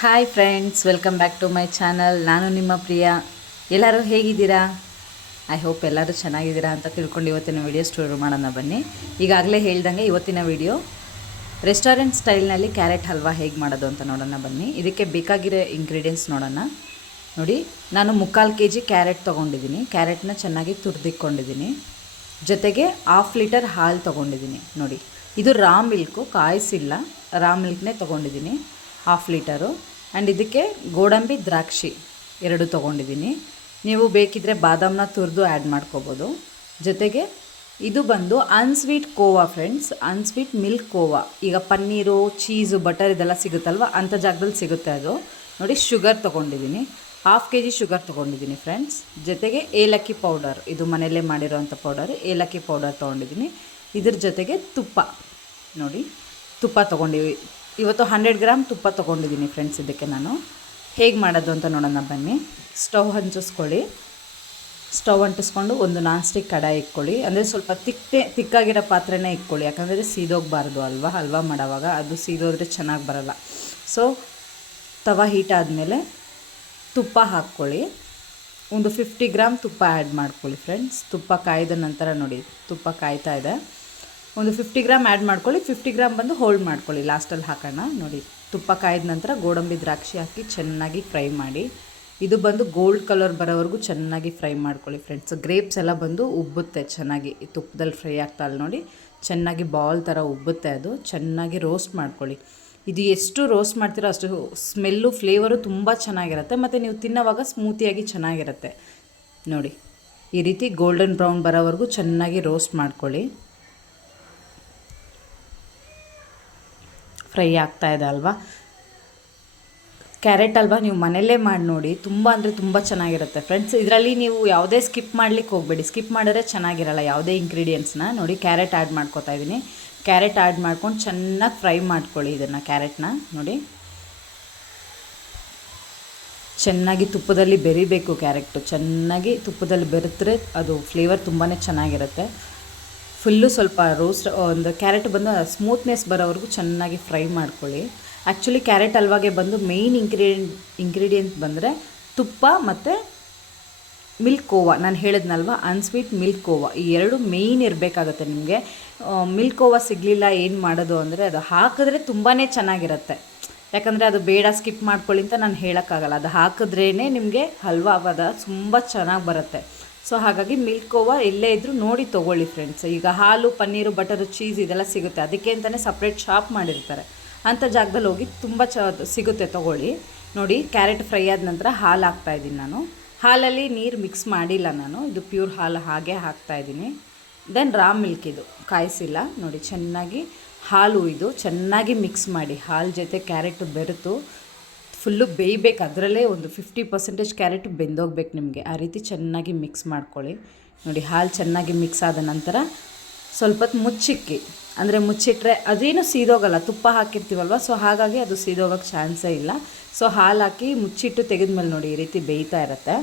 Hi friends, welcome back to my channel. ನಾನು ನಿಮ್ಮ ಪ್ರಿಯಾ. ಎಲ್ಲರೂ ಹೇಗಿದ್ದೀರಾ? ಐ ಹೋಪ್ ಎಲ್ಲರೂ ಚೆನ್ನಾಗಿದ್ದೀರಾ ಅಂತ ತಿಳ್ಕೊಂಡು ಇವತ್ತಿನ ವಿಡಿಯೋ ಶುರು ಮಾಡೋಣ ಬನ್ನಿ. ಈಗಾಗಲೇ ಹೇಳ್ದಂಗೆ ಇವತ್ತಿನ ವಿಡಿಯೋ ರೆಸ್ಟೋರೆಂಟ್ ಸ್ಟೈಲ್ನಲ್ಲಿ ಕ್ಯಾರೆಟ್ ಹಲ್ವಾ ಹೇಗೆ ಮಾಡೋದು ಅಂತ ನೋಡೋಣ ಬನ್ನಿ. ಇದಕ್ಕೆ ಬೇಕಾಗಿರೋ ಇಂಗ್ರೀಡಿಯೆಂಟ್ಸ್ ನೋಡೋಣ. ನೋಡಿ, ನಾನು 3/4 kg ಕ್ಯಾರೆಟ್ ತೊಗೊಂಡಿದ್ದೀನಿ. ಕ್ಯಾರೆಟ್ನ ಚೆನ್ನಾಗಿ ತುರಿದಿಕ್ಕೊಂಡಿದ್ದೀನಿ. ಜೊತೆಗೆ 1/2 ಲೀಟರ್ ಹಾಲು ತೊಗೊಂಡಿದ್ದೀನಿ. ನೋಡಿ, ಇದು ರಾ ಮಿಲ್ಕು, ಕಾಯಿಸಿಲ್ಲ, ರಾ ಮಿಲ್ಕ್ನೇ ತೊಗೊಂಡಿದ್ದೀನಿ 1/2 ಲೀಟರು. ಆ್ಯಂಡ್ ಇದಕ್ಕೆ ಗೋಡಂಬಿ ದ್ರಾಕ್ಷಿ 2 ತೊಗೊಂಡಿದ್ದೀನಿ. ನೀವು ಬೇಕಿದ್ದರೆ ಬಾದಾಮನ್ನ ತುರಿದು ಆ್ಯಡ್ ಮಾಡ್ಕೋಬೋದು. ಜೊತೆಗೆ ಇದು ಬಂದು ಅನ್ಸ್ವೀಟ್ ಕೋವಾ ಫ್ರೆಂಡ್ಸ್, ಅನ್ಸ್ವೀಟ್ ಮಿಲ್ಕ್ ಕೋವಾ. ಈಗ ಪನ್ನೀರು, ಚೀಸು, ಬಟರ್ ಇದೆಲ್ಲ ಸಿಗುತ್ತಲ್ವ, ಅಂಥ ಜಾಗದಲ್ಲಿ ಸಿಗುತ್ತೆ ಅದು. ನೋಡಿ, ಶುಗರ್ ತೊಗೊಂಡಿದ್ದೀನಿ, 1/2 kg ಶುಗರ್ ತೊಗೊಂಡಿದ್ದೀನಿ ಫ್ರೆಂಡ್ಸ್. ಜೊತೆಗೆ ಏಲಕ್ಕಿ ಪೌಡರ್, ಇದು ಮನೆಯಲ್ಲೇ ಮಾಡಿರೋವಂಥ ಪೌಡರ್, ಏಲಕ್ಕಿ ಪೌಡರ್ ತೊಗೊಂಡಿದ್ದೀನಿ. ಇದ್ರ ಜೊತೆಗೆ ತುಪ್ಪ, ನೋಡಿ ತುಪ್ಪ ತೊಗೊಂಡಿವಿ. ಇವತ್ತು 100 ಗ್ರಾಮ್ ತುಪ್ಪ ತೊಗೊಂಡಿದ್ದೀನಿ ಫ್ರೆಂಡ್ಸ್. ಇದಕ್ಕೆ ನಾನು ಹೇಗೆ ಮಾಡೋದು ಅಂತ ನೋಡೋಣ ಬನ್ನಿ. ಸ್ಟವ್ ಹಂಚಿಸ್ಕೊಳ್ಳಿ. ಸ್ಟವ್ ಅಂಟಿಸ್ಕೊಂಡು ಒಂದು ನಾನ್ ಸ್ಟಿಕ್ ಕಡಾಯಿ ಇಟ್ಕೊಳ್ಳಿ. ಅಂದರೆ ಸ್ವಲ್ಪ ತಿಕ್ಕಾಗಿರೋ ಪಾತ್ರೆನೇ ಇಟ್ಕೊಳ್ಳಿ, ಯಾಕಂದರೆ ಸೀದೋಗಬಾರ್ದು ಅಲ್ವಾ. ಹಲ್ವಾ ಮಾಡೋವಾಗ ಅದು ಸೀದೋದ್ರೆ ಚೆನ್ನಾಗಿ ಬರೋಲ್ಲ. ಸೊ ತವ ಹೀಟ್ ಆದಮೇಲೆ ತುಪ್ಪ ಹಾಕ್ಕೊಳ್ಳಿ. ಒಂದು 50 ಗ್ರಾಮ್ ತುಪ್ಪ ಆ್ಯಡ್ ಮಾಡ್ಕೊಳ್ಳಿ ಫ್ರೆಂಡ್ಸ್. ತುಪ್ಪ ಕಾಯ್ದ ನಂತರ ನೋಡಿ, ತುಪ್ಪ ಕಾಯ್ತಾ ಇದೆ. ಒಂದು 50 ಗ್ರಾಮ್ ಆ್ಯಡ್ ಮಾಡ್ಕೊಳ್ಳಿ. 50 ಗ್ರಾಮ್ ಬಂದು ಹೋಲ್ಡ್ ಮಾಡ್ಕೊಳ್ಳಿ, ಲಾಸ್ಟಲ್ಲಿ ಹಾಕೋಣ. ನೋಡಿ, ತುಪ್ಪ ಕಾಯ್ದ ನಂತರ ಗೋಡಂಬಿ ದ್ರಾಕ್ಷಿ ಹಾಕಿ ಚೆನ್ನಾಗಿ ಫ್ರೈ ಮಾಡಿ. ಇದು ಬಂದು ಗೋಲ್ಡ್ ಕಲರ್ ಬರೋವರೆಗೂ ಚೆನ್ನಾಗಿ ಫ್ರೈ ಮಾಡ್ಕೊಳ್ಳಿ ಫ್ರೆಂಡ್ಸ್. ಗ್ರೇಪ್ಸ್ ಎಲ್ಲ ಬಂದು ಉಬ್ಬುತ್ತೆ ಚೆನ್ನಾಗಿ ಈ ತುಪ್ಪದಲ್ಲಿ ಫ್ರೈ ಆಗ್ತಾಯಿಲ್ಲ ನೋಡಿ, ಚೆನ್ನಾಗಿ ಬಾಲ್ ಥರ ಉಬ್ಬುತ್ತೆ. ಅದು ಚೆನ್ನಾಗಿ ರೋಸ್ಟ್ ಮಾಡ್ಕೊಳ್ಳಿ. ಇದು ಎಷ್ಟು ರೋಸ್ಟ್ ಮಾಡ್ತೀರೋ ಅಷ್ಟು ಸ್ಮೆಲ್ಲು, ಫ್ಲೇವರು ತುಂಬ ಚೆನ್ನಾಗಿರುತ್ತೆ. ಮತ್ತು ನೀವು ತಿನ್ನೋವಾಗ ಸ್ಮೂತಿಯಾಗಿ ಚೆನ್ನಾಗಿರುತ್ತೆ. ನೋಡಿ, ಈ ರೀತಿ ಗೋಲ್ಡನ್ ಬ್ರೌನ್ ಬರೋವರೆಗೂ ಚೆನ್ನಾಗಿ ರೋಸ್ಟ್ ಮಾಡ್ಕೊಳ್ಳಿ. ಫ್ರೈ ಆಗ್ತಾಯಿದೆ ಅಲ್ವಾ. ಕ್ಯಾರೆಟ್ ಹಲ್ವಾ ನೀವು ಮನೆಯಲ್ಲೇ ಮಾಡಿ ನೋಡಿ, ತುಂಬ ಅಂದರೆ ತುಂಬ ಚೆನ್ನಾಗಿರುತ್ತೆ ಫ್ರೆಂಡ್ಸ್. ಇದರಲ್ಲಿ ನೀವು ಯಾವುದೇ ಸ್ಕಿಪ್ ಮಾಡಲಿಕ್ಕೆ ಹೋಗಬೇಡಿ. ಸ್ಕಿಪ್ ಮಾಡಿದ್ರೆ ಚೆನ್ನಾಗಿರಲ್ಲ ಯಾವುದೇ ಇಂಗ್ರೀಡಿಯೆಂಟ್ಸ್ನ. ನೋಡಿ, ಕ್ಯಾರೆಟ್ ಆ್ಯಡ್ ಮಾಡ್ಕೊತಾ ಇದ್ದೀನಿ. ಕ್ಯಾರೆಟ್ ಆ್ಯಡ್ ಮಾಡ್ಕೊಂಡು ಚೆನ್ನಾಗಿ ಫ್ರೈ ಮಾಡ್ಕೊಳ್ಳಿ ಇದನ್ನು. ಕ್ಯಾರೆಟ್ನ ನೋಡಿ, ಚೆನ್ನಾಗಿ ತುಪ್ಪದಲ್ಲಿ ಬೆರಿಬೇಕು. ಕ್ಯಾರೆಟು ಚೆನ್ನಾಗಿ ತುಪ್ಪದಲ್ಲಿ ಬೆರೆತರೆ ಅದು ಫ್ಲೇವರ್ ತುಂಬಾ ಚೆನ್ನಾಗಿರುತ್ತೆ. ಫುಲ್ಲು ಸ್ವಲ್ಪ ರೋಸ್ಟ್, ಒಂದು ಕ್ಯಾರೆಟ್ ಬಂದು ಸ್ಮೂತ್ನೆಸ್ ಬರೋವರೆಗೂ ಚೆನ್ನಾಗಿ ಫ್ರೈ ಮಾಡ್ಕೊಳ್ಳಿ. ಆ್ಯಕ್ಚುಲಿ ಕ್ಯಾರೆಟ್ ಹಲ್ವಾಗೆ ಬಂದು ಮೇಯ್ನ್ ಇಂಗ್ರೀಡಿಯೆಂಟ್ ಬಂದರೆ ತುಪ್ಪ ಮತ್ತು ಮಿಲ್ಕ್ ಕೋವಾ. ನಾನು ಹೇಳಿದ್ನಲ್ವ, ಅನ್ಸ್ವೀಟ್ ಮಿಲ್ಕ್ ಕೋವಾ, ಈ 2 ಮೇಯ್ನ್ ಇರಬೇಕಾಗತ್ತೆ ನಿಮಗೆ. ಮಿಲ್ಕ್ ಕೋವಾ ಸಿಗಲಿಲ್ಲ, ಏನು ಮಾಡೋದು ಅಂದರೆ ಅದು ಹಾಕಿದ್ರೆ ತುಂಬಾ ಚೆನ್ನಾಗಿರುತ್ತೆ. ಯಾಕಂದರೆ ಅದು ಬೇಡ ಸ್ಕಿಪ್ ಮಾಡ್ಕೊಳ್ಳಿ ಅಂತ ನಾನು ಹೇಳೋಕ್ಕಾಗಲ್ಲ. ಅದು ಹಾಕಿದ್ರೇ ನಿಮಗೆ ಹಲ್ವಾ ತುಂಬ ಚೆನ್ನಾಗಿ ಬರುತ್ತೆ. ಸೊ ಹಾಗಾಗಿ ಮಿಲ್ಕ್ ಕೋವಾ ಎಲ್ಲೇ ಇದ್ದರೂ ನೋಡಿ ತೊಗೊಳ್ಳಿ ಫ್ರೆಂಡ್ಸ್. ಈಗ ಹಾಲು, ಪನ್ನೀರು, ಬಟರು, ಚೀಸ್ ಇದೆಲ್ಲ ಸಿಗುತ್ತೆ, ಅದಕ್ಕೆ ಅಂತಲೇ ಸಪ್ರೇಟ್ ಶಾಪ್ ಮಾಡಿರ್ತಾರೆ. ಅಂಥ ಜಾಗದಲ್ಲಿ ಹೋಗಿ ತುಂಬ ಸಿಗುತ್ತೆ, ತೊಗೊಳ್ಳಿ. ನೋಡಿ, ಕ್ಯಾರೆಟ್ ಫ್ರೈ ಆದ ನಂತರ ಹಾಲು ಹಾಕ್ತಾಯಿದ್ದೀನಿ ನಾನು. ಹಾಲಲ್ಲಿ ನೀರು ಮಿಕ್ಸ್ ಮಾಡಿಲ್ಲ ನಾನು, ಇದು ಪ್ಯೂರ್ ಹಾಲು ಹಾಗೆ ಹಾಕ್ತಾಯಿದ್ದೀನಿ. ದೆನ್ ರಾ ಮಿಲ್ಕ್, ಇದು ಕಾಯಿಸಿಲ್ಲ. ನೋಡಿ, ಚೆನ್ನಾಗಿ ಹಾಲು ಇದು ಚೆನ್ನಾಗಿ ಮಿಕ್ಸ್ ಮಾಡಿ. ಹಾಲು ಜೊತೆ ಕ್ಯಾರೆಟು ಬೆರೆತು ಫುಲ್ಲು ಬೇಯಬೇಕು. ಅದರಲ್ಲೇ ಒಂದು 50% ಕ್ಯಾರೆಟು ಬೆಂದೋಗ್ಬೇಕು ನಿಮಗೆ. ಆ ರೀತಿ ಚೆನ್ನಾಗಿ ಮಿಕ್ಸ್ ಮಾಡ್ಕೊಳ್ಳಿ. ನೋಡಿ, ಹಾಲು ಚೆನ್ನಾಗಿ ಮಿಕ್ಸ್ ಆದ ನಂತರ ಸ್ವಲ್ಪ ಹೊತ್ತು ಮುಚ್ಚಿಕ್ಕಿ. ಅಂದರೆ ಮುಚ್ಚಿಟ್ರೆ ಅದೇನು ಸೀದೋಗಲ್ಲ, ತುಪ್ಪ ಹಾಕಿರ್ತೀವಲ್ವ, ಸೊ ಹಾಗಾಗಿ ಅದು ಸೀದೋಗೋಕ್ಕೆ ಚಾನ್ಸೇ ಇಲ್ಲ. ಸೊ ಹಾಲು ಹಾಕಿ ಮುಚ್ಚಿಟ್ಟು ತೆಗೆದ್ಮೇಲೆ ನೋಡಿ, ಈ ರೀತಿ ಬೇಯ್ತಾ ಇರುತ್ತೆ.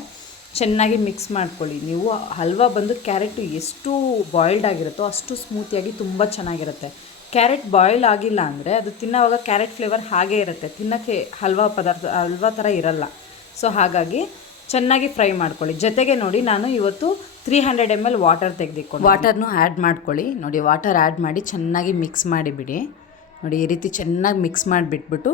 ಚೆನ್ನಾಗಿ ಮಿಕ್ಸ್ ಮಾಡ್ಕೊಳ್ಳಿ. ನೀವು ಹಲ್ವಾ ಬಂದು ಕ್ಯಾರೆಟು ಎಷ್ಟು ಬಾಯ್ಲ್ಡ್ ಆಗಿರುತ್ತೋ ಅಷ್ಟು ಸ್ಮೂತಿಯಾಗಿ ತುಂಬ ಚೆನ್ನಾಗಿರುತ್ತೆ. ಕ್ಯಾರೆಟ್ ಬಾಯ್ಲ್ ಆಗಿಲ್ಲ ಅಂದರೆ ಅದು ತಿನ್ನೋವಾಗ ಕ್ಯಾರೆಟ್ ಫ್ಲೇವರ್ ಹಾಗೇ ಇರುತ್ತೆ, ತಿನ್ನೋಕ್ಕೆ ಹಲ್ವಾ ಥರ ಇರಲ್ಲ. ಸೊ ಹಾಗಾಗಿ ಚೆನ್ನಾಗಿ ಫ್ರೈ ಮಾಡ್ಕೊಳ್ಳಿ. ಜೊತೆಗೆ ನೋಡಿ, ನಾನು ಇವತ್ತು 300 ml ವಾಟರ್ ತೆಗೆದಿಕೊಂಡು ವಾಟರ್ನೂ ಆ್ಯಡ್ ಮಾಡ್ಕೊಳ್ಳಿ. ನೋಡಿ, ವಾಟರ್ ಆ್ಯಡ್ ಮಾಡಿ ಚೆನ್ನಾಗಿ ಮಿಕ್ಸ್ ಮಾಡಿಬಿಡಿ. ನೋಡಿ, ಈ ರೀತಿ ಚೆನ್ನಾಗಿ ಮಿಕ್ಸ್ ಮಾಡಿಬಿಟ್ಬಿಟ್ಟು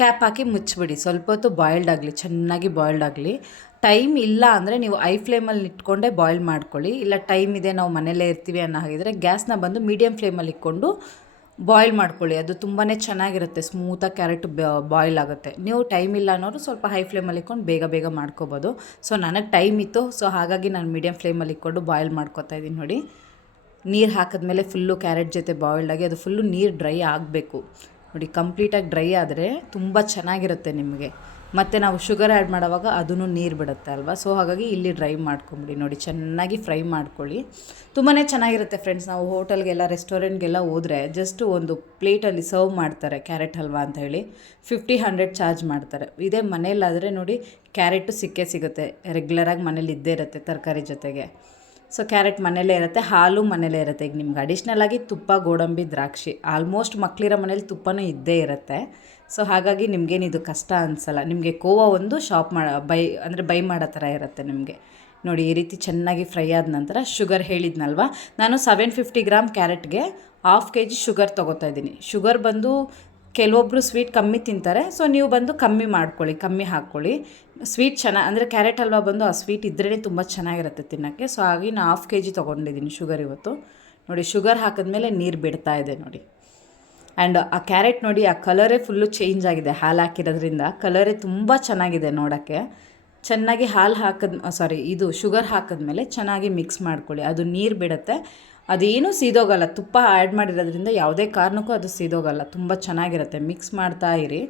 ಕ್ಯಾಪ್ ಹಾಕಿ ಮುಚ್ಚಿಬಿಡಿ. ಸ್ವಲ್ಪ ಹೊತ್ತು ಬಾಯ್ಲ್ಡ್ ಆಗಲಿ, ಚೆನ್ನಾಗಿ ಬಾಯ್ಲ್ಡ್ ಆಗಲಿ. ಟೈಮ್ ಇಲ್ಲ ಅಂದರೆ ನೀವು ಐ ಫ್ಲೇಮಲ್ಲಿ ಇಟ್ಕೊಂಡೇ ಬಾಯ್ಲ್ ಮಾಡ್ಕೊಳ್ಳಿ. ಇಲ್ಲ ಟೈಮ್ ಇದೆ, ನಾವು ಮನೆಯಲ್ಲೇ ಇರ್ತೀವಿ ಅನ್ನೋ ಹಾಗಿದ್ರೆ ಗ್ಯಾಸ್ನ ಬಂದು ಮೀಡಿಯಮ್ ಫ್ಲೇಮಲ್ಲಿ ಇಟ್ಕೊಂಡು ಬಾಯ್ಲ್ ಮಾಡ್ಕೊಳ್ಳಿ. ಅದು ತುಂಬಾ ಚೆನ್ನಾಗಿರುತ್ತೆ, ಸ್ಮೂತಾಗಿ ಕ್ಯಾರೆಟ್ ಬಾಯ್ಲ್ ಆಗುತ್ತೆ. ನೀವು ಟೈಮ್ ಇಲ್ಲ ಅನ್ನೋರು ಸ್ವಲ್ಪ ಹೈ ಫ್ಲೇಮಲ್ಲಿ ಇಟ್ಕೊಂಡು ಬೇಗ ಮಾಡ್ಕೋಬೋದು. ಸೊ ನನಗೆ ಟೈಮ್ ಇತ್ತು, ಸೊ ಹಾಗಾಗಿ ನಾನು ಮೀಡಿಯಮ್ ಫ್ಲೇಮಲ್ಲಿ ಇಟ್ಕೊಂಡು ಬಾಯ್ಲ್ ಮಾಡ್ಕೊತಾ ಇದ್ದೀನಿ. ನೋಡಿ, ನೀರು ಹಾಕಿದ್ಮೇಲೆ ಫುಲ್ಲು ಕ್ಯಾರೆಟ್ ಜೊತೆ ಬಾಯ್ಲ್ಡ್ ಆಗಿ ಅದು ಫುಲ್ಲು ನೀರು ಡ್ರೈ ಆಗಬೇಕು. ನೋಡಿ, ಕಂಪ್ಲೀಟಾಗಿ ಡ್ರೈ ಆದರೆ ತುಂಬ ಚೆನ್ನಾಗಿರುತ್ತೆ ನಿಮಗೆ. ಮತ್ತು ನಾವು ಶುಗರ್ ಆ್ಯಡ್ ಮಾಡೋವಾಗ ಅದೂ ನೀರು ಬಿಡುತ್ತೆ ಅಲ್ವಾ. ಸೊ ಹಾಗಾಗಿ ಇಲ್ಲಿ ಡ್ರೈ ಮಾಡ್ಕೊಂಬಿಡಿ. ನೋಡಿ, ಚೆನ್ನಾಗಿ ಫ್ರೈ ಮಾಡ್ಕೊಳ್ಳಿ. ತುಂಬಾ ಚೆನ್ನಾಗಿರುತ್ತೆ ಫ್ರೆಂಡ್ಸ್. ನಾವು ಹೋಟೆಲ್ಗೆಲ್ಲ, ರೆಸ್ಟೋರೆಂಟ್ಗೆಲ್ಲ ಹೋದರೆ ಜಸ್ಟ್ ಒಂದು ಪ್ಲೇಟಲ್ಲಿ ಸರ್ವ್ ಮಾಡ್ತಾರೆ ಕ್ಯಾರೆಟ್ ಹಲ್ವಾ ಅಂತ ಹೇಳಿ 50-100 ಚಾರ್ಜ್ ಮಾಡ್ತಾರೆ. ಇದೇ ಮನೇಲಾದರೆ ನೋಡಿ, ಕ್ಯಾರೆಟು ಸಿಗುತ್ತೆ, ರೆಗ್ಯುಲರಾಗಿ ಮನೇಲಿ ಇದ್ದೇ ಇರುತ್ತೆ ತರಕಾರಿ ಜೊತೆಗೆ. ಸೊ ಕ್ಯಾರೆಟ್ ಮನೇಲೇ ಇರುತ್ತೆ, ಹಾಲು ಮನೇಲೇ ಇರುತ್ತೆ. ಈಗ ನಿಮ್ಗೆ ಅಡಿಷ್ನಲ್ ಆಗಿ ತುಪ್ಪ, ಗೋಡಂಬಿ, ದ್ರಾಕ್ಷಿ, ಆಲ್ಮೋಸ್ಟ್ ಮಕ್ಕಳಿರೋ ಮನೇಲಿ ತುಪ್ಪನೂ ಇದ್ದೇ ಇರುತ್ತೆ. ಸೊ ಹಾಗಾಗಿ ನಿಮಗೇನಿದು ಕಷ್ಟ ಅನಿಸಲ್ಲ. ನಿಮಗೆ ಕೋವಾ ಒಂದು ಶಾಪ್ ಬೈ ಮಾಡೋ ಥರ ಇರುತ್ತೆ ನಿಮಗೆ. ನೋಡಿ ಈ ರೀತಿ ಚೆನ್ನಾಗಿ ಫ್ರೈ ಆದ ನಂತರ ಶುಗರ್ ಹೇಳಿದ್ನಲ್ವ, ನಾನು 750 ಗ್ರಾಮ್ ಕ್ಯಾರೆಟ್ಗೆ 1/2 kg ಶುಗರ್ ತೊಗೋತಾ ಇದ್ದೀನಿ. ಶುಗರ್ ಬಂದು ಕೆಲವೊಬ್ಬರು ಸ್ವೀಟ್ ಕಮ್ಮಿ ತಿಂತಾರೆ, ಸೊ ನೀವು ಬಂದು ಕಮ್ಮಿ ಮಾಡ್ಕೊಳ್ಳಿ, ಕಮ್ಮಿ ಹಾಕ್ಕೊಳ್ಳಿ. ಸ್ವೀಟ್ ಅಂದರೆ ಕ್ಯಾರೆಟ್ ಹಲ್ವಾ ಬಂದು ಆ ಸ್ವೀಟ್ ಇದ್ರೇ ತುಂಬ ಚೆನ್ನಾಗಿರುತ್ತೆ ತಿನ್ನೋಕ್ಕೆ. ಸೊ ಹಾಗೆ ನಾನು 1/2 kg ತೊಗೊಂಡಿದ್ದೀನಿ ಶುಗರ್ ಇವತ್ತು. ನೋಡಿ ಶುಗರ್ ಹಾಕಿದ್ಮೇಲೆ ನೀರು ಬಿಡ್ತಾ ಇದೆ ನೋಡಿ. ಆ್ಯಂಡ್ ಆ ಕ್ಯಾರೆಟ್ ನೋಡಿ ಆ ಕಲರೇ ಫುಲ್ಲು ಚೇಂಜ್ ಆಗಿದೆ, ಹಾಲು ಹಾಕಿರೋದ್ರಿಂದ ಕಲರೇ ತುಂಬ ಚೆನ್ನಾಗಿದೆ ನೋಡೋಕ್ಕೆ. ಚೆನ್ನಾಗಿ ಇದು ಶುಗರ್ ಹಾಕಿದ್ಮೇಲೆ ಚೆನ್ನಾಗಿ ಮಿಕ್ಸ್ ಮಾಡ್ಕೊಳ್ಳಿ. ಅದು ನೀರು ಬಿಡುತ್ತೆ, ಅದೇನೂ ಸೀದೋಗಲ್ಲ. ತುಪ್ಪ ಆ್ಯಡ್ ಮಾಡಿರೋದ್ರಿಂದ ಯಾವುದೇ ಕಾರಣಕ್ಕೂ ಅದು ಸೀದೋಗಲ್ಲ, ತುಂಬ ಚೆನ್ನಾಗಿರುತ್ತೆ. ಮಿಕ್ಸ್ ಮಾಡ್ತಾ ಇರಿ.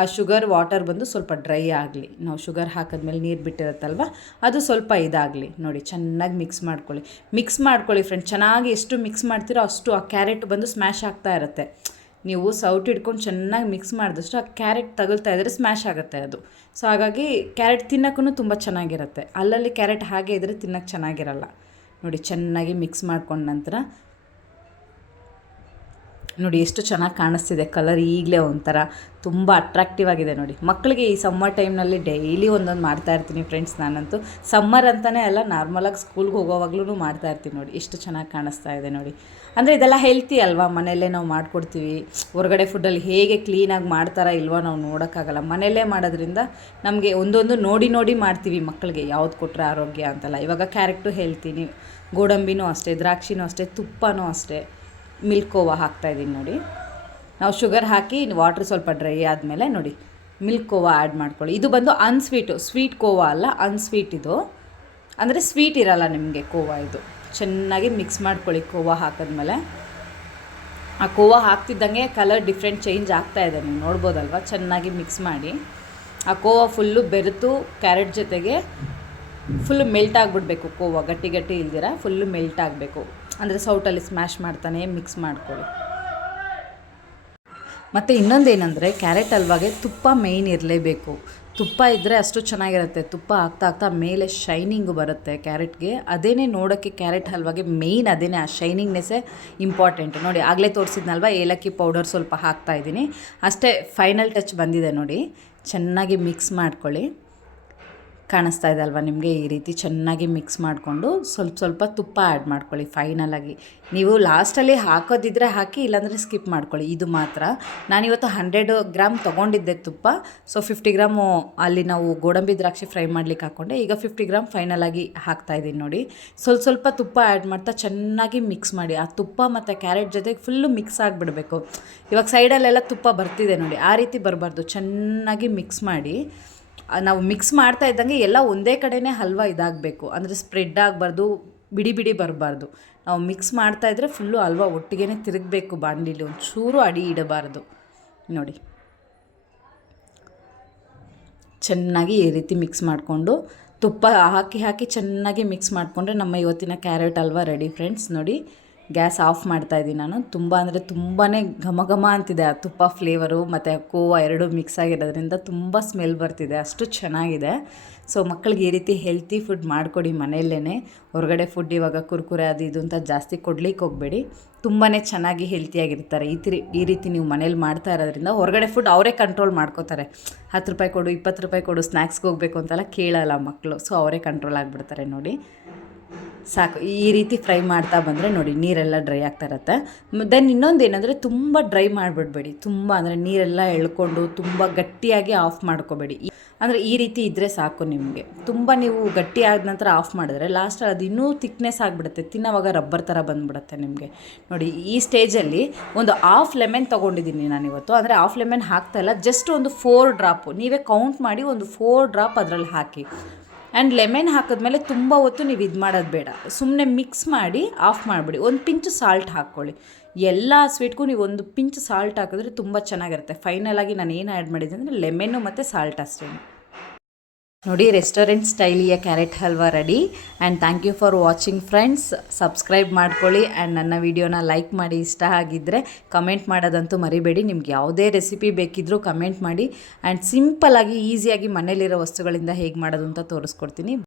ಆ ಶುಗರ್ ವಾಟರ್ ಬಂದು ಸ್ವಲ್ಪ ಡ್ರೈ ಆಗಲಿ. ನಾವು ಶುಗರ್ ಹಾಕಿದ್ಮೇಲೆ ನೀರು ಬಿಟ್ಟಿರುತ್ತಲ್ವ, ಅದು ಸ್ವಲ್ಪ ಇದಾಗಲಿ. ನೋಡಿ ಚೆನ್ನಾಗಿ ಮಿಕ್ಸ್ ಮಾಡ್ಕೊಳ್ಳಿ ಫ್ರೆಂಡ್. ಚೆನ್ನಾಗಿ ಎಷ್ಟು ಮಿಕ್ಸ್ ಮಾಡ್ತೀರೋ ಅಷ್ಟು ಆ ಕ್ಯಾರೆಟ್ ಬಂದು ಸ್ಮ್ಯಾಶ್ ಆಗ್ತಾ ಇರುತ್ತೆ. ನೀವು ಸೌಟ್ ಹಿಡ್ಕೊಂಡು ಚೆನ್ನಾಗಿ ಮಿಕ್ಸ್ ಮಾಡಿದಷ್ಟು ಆ ಕ್ಯಾರೆಟ್ ತಗೊಳ್ತಾ ಇದ್ದರೆ ಸ್ಮ್ಯಾಶ್ ಆಗುತ್ತೆ ಅದು. ಸೊ ಹಾಗಾಗಿ ಕ್ಯಾರೆಟ್ ತಿನ್ನೋಕ್ಕೂ ತುಂಬ ಚೆನ್ನಾಗಿರುತ್ತೆ. ಅಲ್ಲಲ್ಲಿ ಕ್ಯಾರೆಟ್ ಹಾಗೆ ಇದ್ದರೆ ತಿನ್ನೋಕ್ಕೆ ಚೆನ್ನಾಗಿರಲ್ಲ. ನೋಡಿ ಚೆನ್ನಾಗಿ ಮಿಕ್ಸ್ ಮಾಡ್ಕೊಂಡ ನಂತರ ನೋಡಿ ಎಷ್ಟು ಚೆನ್ನಾಗಿ ಕಾಣಿಸ್ತಿದೆ ಕಲರ್. ಈಗಲೇ ಒಂಥರ ತುಂಬ ಅಟ್ರಾಕ್ಟಿವ್ ಆಗಿದೆ ನೋಡಿ. ಮಕ್ಕಳಿಗೆ ಈ ಸಮ್ಮರ್ ಟೈಮ್ನಲ್ಲಿ ಡೈಲಿ ಒಂದೊಂದು ಮಾಡ್ತಾಯಿರ್ತೀನಿ ಫ್ರೆಂಡ್ಸ್. ನಾನಂತೂ ಸಮ್ಮರ್ ಅಂತಲೇ ಅಲ್ಲ, ನಾರ್ಮಲಾಗಿ ಸ್ಕೂಲ್ಗೆ ಹೋಗೋವಾಗ್ಲೂ ಮಾಡ್ತಾಯಿರ್ತೀನಿ. ನೋಡಿ ಎಷ್ಟು ಚೆನ್ನಾಗಿ ಕಾಣಿಸ್ತಾ ಇದೆ ನೋಡಿ. ಅಂದರೆ ಇದೆಲ್ಲ ಹೆಲ್ತಿ ಅಲ್ವಾ, ಮನೆಯಲ್ಲೇ ನಾವು ಮಾಡಿಕೊಡ್ತೀವಿ. ಹೊರಗಡೆ ಫುಡ್ಡಲ್ಲಿ ಹೇಗೆ ಕ್ಲೀನಾಗಿ ಮಾಡ್ತಾರಾ ಇಲ್ವೋ ನಾವು ನೋಡೋಕ್ಕಾಗಲ್ಲ. ಮನೆಯಲ್ಲೇ ಮಾಡೋದ್ರಿಂದ ನಮಗೆ ಒಂದೊಂದು ನೋಡಿ ಮಾಡ್ತೀವಿ ಮಕ್ಕಳಿಗೆ, ಯಾವ್ದು ಕೊಟ್ಟರೆ ಆರೋಗ್ಯ ಅಂತಲ್ಲ. ಇವಾಗ ಕ್ಯಾರೆಟು ಹೇಳ್ತೀನಿ, ಗೋಡಂಬಿನೂ ಅಷ್ಟೇ, ದ್ರಾಕ್ಷಿನೂ ಅಷ್ಟೇ, ತುಪ್ಪನೂ ಅಷ್ಟೇ, ಮಿಲ್ಕ್ ಕೋವಾ ಹಾಕ್ತಾಯಿದ್ದೀನಿ ನೋಡಿ. ನಾವು ಶುಗರ್ ಹಾಕಿ ವಾಟ್ರ್ ಸ್ವಲ್ಪ ಡ್ರೈ ಆದಮೇಲೆ ನೋಡಿ ಮಿಲ್ಕ್ ಕೋವಾ ಆ್ಯಡ್ ಮಾಡ್ಕೊಳ್ಳಿ. ಇದು ಬಂದು ಸ್ವೀಟ್ ಕೋವಾ ಅಲ್ಲ, ಅನ್ಸ್ವೀಟ್ ಇದು. ಅಂದರೆ ಸ್ವೀಟ್ ಇರಲ್ಲ ನಿಮಗೆ ಕೋವಾ ಇದು. ಚೆನ್ನಾಗಿ ಮಿಕ್ಸ್ ಮಾಡ್ಕೊಳ್ಳಿ ಕೋವಾ ಹಾಕಿದ್ಮೇಲೆ. ಆ ಕೋವಾ ಹಾಕ್ತಿದ್ದಂಗೆ ಕಲರ್ ಡಿಫ್ರೆಂಟ್ ಚೇಂಜ್ ಆಗ್ತಾಯಿದೆ, ನೀವು ನೋಡ್ಬೋದಲ್ವ. ಚೆನ್ನಾಗಿ ಮಿಕ್ಸ್ ಮಾಡಿ ಆ ಕೋವಾ ಫುಲ್ಲು ಬೆರೆತು ಕ್ಯಾರೆಟ್ ಜೊತೆಗೆ ಫುಲ್ಲು ಮೆಲ್ಟ್ ಆಗಿಬಿಡ್ಬೇಕು. ಕೋವಾ ಗಟ್ಟಿ ಇಲ್ದಿರ ಫುಲ್ಲು ಮೆಲ್ಟ್ ಆಗಬೇಕು. ಅಂದರೆ ಸೌಟಲ್ಲಿ ಸ್ಮ್ಯಾಶ್ ಮಾಡ್ತಾನೆ ಮಿಕ್ಸ್ ಮಾಡ್ಕೊಳ್ಳಿ. ಮತ್ತು ಇನ್ನೊಂದೇನೆಂದರೆ ಕ್ಯಾರೆಟ್ ಹಲ್ವಾಗೆ ತುಪ್ಪ ಮೇಯ್ನ್ ಇರಲೇಬೇಕು. ತುಪ್ಪ ಇದ್ದರೆ ಅಷ್ಟು ಚೆನ್ನಾಗಿರುತ್ತೆ. ತುಪ್ಪ ಆಗ್ತಾ ಮೇಲೆ ಶೈನಿಂಗು ಬರುತ್ತೆ ಕ್ಯಾರೆಟ್ಗೆ. ಅದೇನೇ ನೋಡೋಕ್ಕೆ ಕ್ಯಾರೆಟ್ ಹಲ್ವಾಗೆ ಮೇಯ್ನ್ ಅದೇನೇ, ಆ ಶೈನಿಂಗ್ನೆಸ್ಸೇ ಇಂಪಾರ್ಟೆಂಟ್. ನೋಡಿ ಆಗಲೇ ತೋರಿಸಿದ್ನಲ್ವ, ಏಲಕ್ಕಿ ಪೌಡರ್ ಸ್ವಲ್ಪ ಹಾಕ್ತಾಯಿದ್ದೀನಿ ಅಷ್ಟೇ. ಫೈನಲ್ ಟಚ್ ಬಂದಿದೆ ನೋಡಿ. ಚೆನ್ನಾಗಿ ಮಿಕ್ಸ್ ಮಾಡ್ಕೊಳ್ಳಿ. ಕಾಣಿಸ್ತಾ ಇದೆ ಅಲ್ವಾ ನಿಮಗೆ. ಈ ರೀತಿ ಚೆನ್ನಾಗಿ ಮಿಕ್ಸ್ ಮಾಡಿಕೊಂಡು ಸ್ವಲ್ಪ ತುಪ್ಪ ಆ್ಯಡ್ ಮಾಡ್ಕೊಳ್ಳಿ ಫೈನಲಾಗಿ. ನೀವು ಲಾಸ್ಟಲ್ಲಿ ಹಾಕೋದಿದ್ರೆ ಹಾಕಿ, ಇಲ್ಲಾಂದರೆ ಸ್ಕಿಪ್ ಮಾಡ್ಕೊಳ್ಳಿ. ಇದು ಮಾತ್ರ ನಾನಿವತ್ತು 100 ಗ್ರಾಮ್ ತೊಗೊಂಡಿದ್ದೆ ತುಪ್ಪ. ಸೊ 50 ಗ್ರಾಮು ಅಲ್ಲಿ ನಾವು ಗೋಡಂಬಿ ದ್ರಾಕ್ಷಿ ಫ್ರೈ ಮಾಡ್ಲಿಕ್ಕೆ ಹಾಕ್ಕೊಂಡೆ. ಈಗ 50 ಗ್ರಾಮ್ ಫೈನಲಾಗಿ ಹಾಕ್ತಾಯಿದ್ದೀನಿ ನೋಡಿ. ಸ್ವಲ್ಪ ತುಪ್ಪ ಆ್ಯಡ್ ಮಾಡ್ತಾ ಚೆನ್ನಾಗಿ ಮಿಕ್ಸ್ ಮಾಡಿ. ಆ ತುಪ್ಪ ಮತ್ತು ಕ್ಯಾರೆಟ್ ಜೊತೆಗೆ ಫುಲ್ಲು ಮಿಕ್ಸ್ ಆಗಿಬಿಡಬೇಕು. ಇವಾಗ ಸೈಡಲ್ಲೆಲ್ಲ ತುಪ್ಪ ಬರ್ತಿದೆ ನೋಡಿ, ಆ ರೀತಿ ಬರಬಾರ್ದು. ಚೆನ್ನಾಗಿ ಮಿಕ್ಸ್ ಮಾಡಿ. ನಾವು ಮಿಕ್ಸ್ ಮಾಡ್ತಾ ಇದ್ದಂಗೆ ಎಲ್ಲ ಒಂದೇ ಕಡೆನೇ ಹಲ್ವಾ ಇದಾಗಬೇಕು. ಅಂದರೆ ಸ್ಪ್ರೆಡ್ ಆಗಬಾರ್ದು, ಬಿಡಿ ಬರಬಾರ್ದು. ನಾವು ಮಿಕ್ಸ್ ಮಾಡ್ತಾಯಿದ್ರೆ ಫುಲ್ಲು ಹಲ್ವಾ ಒಟ್ಟಿಗೆ ತಿರುಗಬೇಕು ಬಾಣಲಿಲಿ, ಒಂಚೂರು ಅಡಿ ಇಡಬಾರ್ದು. ನೋಡಿ ಚೆನ್ನಾಗಿ ಈ ರೀತಿ ಮಿಕ್ಸ್ ಮಾಡಿಕೊಂಡು ತುಪ್ಪ ಹಾಕಿ ಚೆನ್ನಾಗಿ ಮಿಕ್ಸ್ ಮಾಡಿಕೊಂಡ್ರೆ ನಮ್ಮ ಇವತ್ತಿನ ಕ್ಯಾರೆಟ್ ಹಲ್ವಾ ರೆಡಿ ಫ್ರೆಂಡ್ಸ್. ನೋಡಿ ಗ್ಯಾಸ್ ಆಫ್ ಮಾಡ್ತಾಯಿದ್ದೀನಿ ನಾನು. ತುಂಬಾ ಘಮ ಅಂತಿದೆ ಆ ತುಪ್ಪ ಫ್ಲೇವರು ಮತ್ತು ಕೋವಾ ಎರಡೂ ಮಿಕ್ಸ್ ಆಗಿರೋದ್ರಿಂದ ತುಂಬ ಸ್ಮೆಲ್ ಬರ್ತಿದೆ, ಅಷ್ಟು ಚೆನ್ನಾಗಿದೆ. ಸೊ ಮಕ್ಕಳಿಗೆ ಈ ರೀತಿ ಹೆಲ್ತಿ ಫುಡ್ ಮಾಡಿಕೊಡಿ ಮನೆಯಲ್ಲೇ. ಹೊರಗಡೆ ಫುಡ್ ಇವಾಗ ಕುರ್ಕುರೆ ಅದು ಇದು ಅಂತ ಜಾಸ್ತಿ ಕೊಡ್ಲಿಕ್ಕೆ ಹೋಗಬೇಡಿ. ತುಂಬಾ ಚೆನ್ನಾಗಿ ಹೆಲ್ತಿಯಾಗಿರ್ತಾರೆ. ಈ ರೀತಿ ನೀವು ಮನೇಲಿ ಮಾಡ್ತಾ ಇರೋದ್ರಿಂದ ಹೊರಗಡೆ ಫುಡ್ ಅವರೇ ಕಂಟ್ರೋಲ್ ಮಾಡ್ಕೋತಾರೆ. 10 ರೂಪಾಯಿ ಕೊಡು, 20 ರೂಪಾಯಿ ಕೊಡು, ಸ್ನ್ಯಾಕ್ಸ್ಗೆ ಹೋಗಬೇಕು ಅಂತೆಲ್ಲ ಕೇಳಲ್ಲ ಮಕ್ಕಳು. ಸೊ ಅವರೇ ಕಂಟ್ರೋಲ್ ಆಗಿಬಿಡ್ತಾರೆ ನೋಡಿ. ಸಾಕು. ಈ ರೀತಿ ಫ್ರೈ ಮಾಡ್ತಾ ಬಂದರೆ ನೋಡಿ ನೀರೆಲ್ಲ ಡ್ರೈ ಆಗ್ತಾ ಇರುತ್ತೆ. ದೆನ್ ಇನ್ನೊಂದು ಏನಂದರೆ ತುಂಬ ಡ್ರೈ ಮಾಡಿಬಿಡ್ಬೇಡಿ. ತುಂಬ ಅಂದರೆ ನೀರೆಲ್ಲ ಎಳ್ಕೊಂಡು ತುಂಬ ಗಟ್ಟಿಯಾಗಿ ಆಫ್ ಮಾಡ್ಕೋಬೇಡಿ. ಅಂದರೆ ಈ ರೀತಿ ಇದ್ದರೆ ಸಾಕು ನಿಮಗೆ. ತುಂಬ ನೀವು ಗಟ್ಟಿ ಆದ ನಂತರ ಆಫ್ ಮಾಡಿದ್ರೆ ಲಾಸ್ಟಲ್ಲಿ ಅದು ಇನ್ನೂ ಥಿಕ್ನೆಸ್ ಆಗಿಬಿಡುತ್ತೆ, ತಿನ್ನೋವಾಗ ರಬ್ಬರ್ ಥರ ಬಂದುಬಿಡುತ್ತೆ ನಿಮಗೆ. ನೋಡಿ ಈ ಸ್ಟೇಜಲ್ಲಿ ಒಂದು 1/2 ಲೆಮನ್ ತೊಗೊಂಡಿದ್ದೀನಿ ನಾನಿವತ್ತು. ಅಂದರೆ 1/2 ಲೆಮನ್ ಹಾಕ್ತಾಯಿಲ್ಲ, ಜಸ್ಟ್ ಒಂದು 4 ಡ್ರಾಪು, ನೀವೇ ಕೌಂಟ್ ಮಾಡಿ ಒಂದು 4 ಡ್ರಾಪ್ ಅದರಲ್ಲಿ ಹಾಕಿ. ಆ್ಯಂಡ್ ಲೆಮನ್ ಹಾಕಿದ್ಮೇಲೆ ತುಂಬ ಹೊತ್ತು ನೀವು ಇದು ಮಾಡೋದು ಬೇಡ, ಸುಮ್ಮನೆ ಮಿಕ್ಸ್ ಮಾಡಿ ಆಫ್ ಮಾಡಿಬಿಡಿ. ಒಂದು ಪಿಂಚು ಸಾಲ್ಟ್ ಹಾಕ್ಕೊಳ್ಳಿ. ಎಲ್ಲ ಸ್ವೀಟ್ಗೂ ನೀವು ಒಂದು ಪಿಂಚ್ ಸಾಲ್ಟ್ ಹಾಕಿದ್ರೆ ತುಂಬ ಚೆನ್ನಾಗಿರುತ್ತೆ. ಫೈನಲಾಗಿ ನಾನು ಏನು ಆ್ಯಡ್ ಮಾಡಿದ್ದೆ ಅಂದರೆ ಲೆಮನ್ನು ಮತ್ತು ಸಾಲ್ಟ್ ಅಷ್ಟೇ. ನೋಡಿ ರೆಸ್ಟೋರೆಂಟ್ ಸ್ಟೈಲಿಯ carrot halwa ready. And thank you for watching friends. Subscribe ಮಾಡ್ಕೊಳ್ಳಿ ಆ್ಯಂಡ್ ನನ್ನ ವೀಡಿಯೋನ ಲೈಕ್ ಮಾಡಿ. ಇಷ್ಟ ಆಗಿದ್ದರೆ ಕಮೆಂಟ್ ಮಾಡೋದಂತೂ ಮರಿಬೇಡಿ. ನಿಮ್ಗೆ ಯಾವುದೇ ರೆಸಿಪಿ ಬೇಕಿದ್ದರೂ ಕಮೆಂಟ್ ಮಾಡಿ. ಆ್ಯಂಡ್ ಸಿಂಪಲ್ಲಾಗಿ ಈಸಿಯಾಗಿ ಮನೇಲಿರೋ ವಸ್ತುಗಳಿಂದ ಹೇಗೆ ಮಾಡೋದು ಅಂತ ತೋರಿಸ್ಕೊಡ್ತೀನಿ.